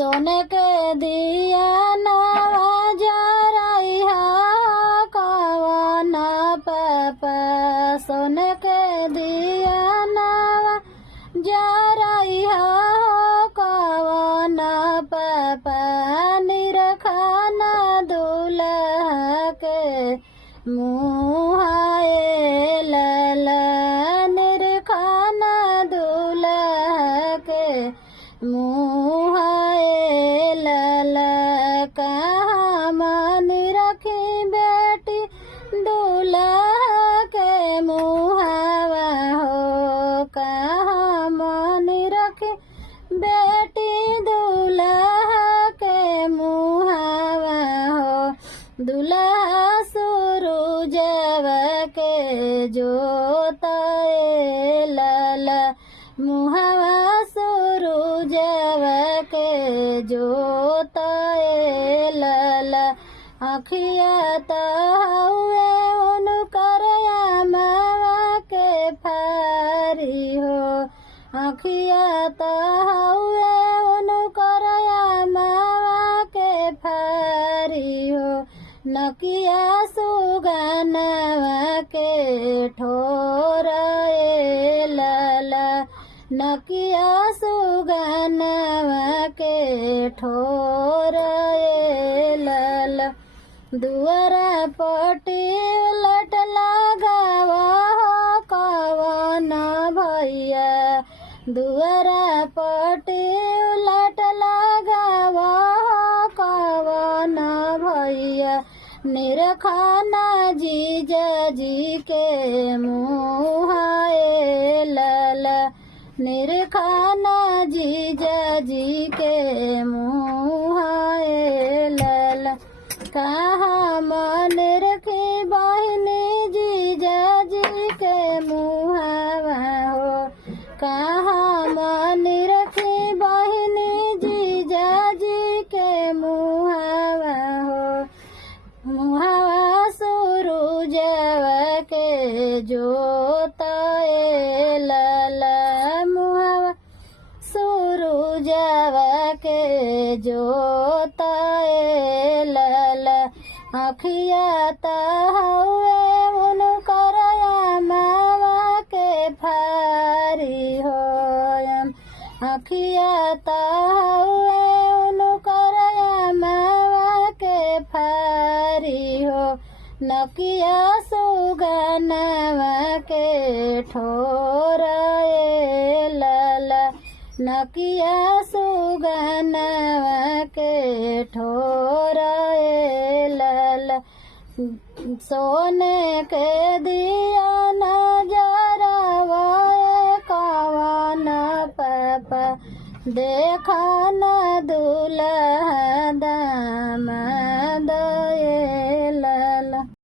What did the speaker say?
सोने के दिया नवा जरैया कवन पापा सोने के दिया नवा जरैया कवन पापा निरखाना दूल्हा के मुहाए लला निरखाना दूल्हा के मुहाए लला कहाँ मानी रखी बेटी दूल्हा के मुहावा हो कहाँ मानी रखी बेटी दूल्हा के मुहावा हो दूल्हा सूरजवा के जोताए लला मुहावा सूरजवा के जोताए लला अखिया तहुए उनकर मावा के फारी हो अखिया तहुए उनकर मावा के फारी हो नकिया सुगनवा के ठोराए लला नकिया सुगनवा के ठोराए लला दुआरा पटी उलट लगावा हो कवन भैया दुआरा पटी उलट लगावा हो कवन भैया निरखाना जीजा जी के मुहाए लला निरखाना जीजा जी के मुहाए लला कहाँ मन रखी बहनी जीजा जी के मुहावा हो कहाँ मन रखी बहनी जीजा जी के मुहावा हो मुहावा सूरजवा के जोताए लला मुहावा सूरजवा के जोताए लला अखिया तहुए उनकर मावा के फारी हो अखिया तहुए उनकर मावा के फारी हो नकिया सुगनवा के ठोराए लला नकिया सुगनवा के ठोराए लला सोने के दिया नजरवा कवन पापा देखा न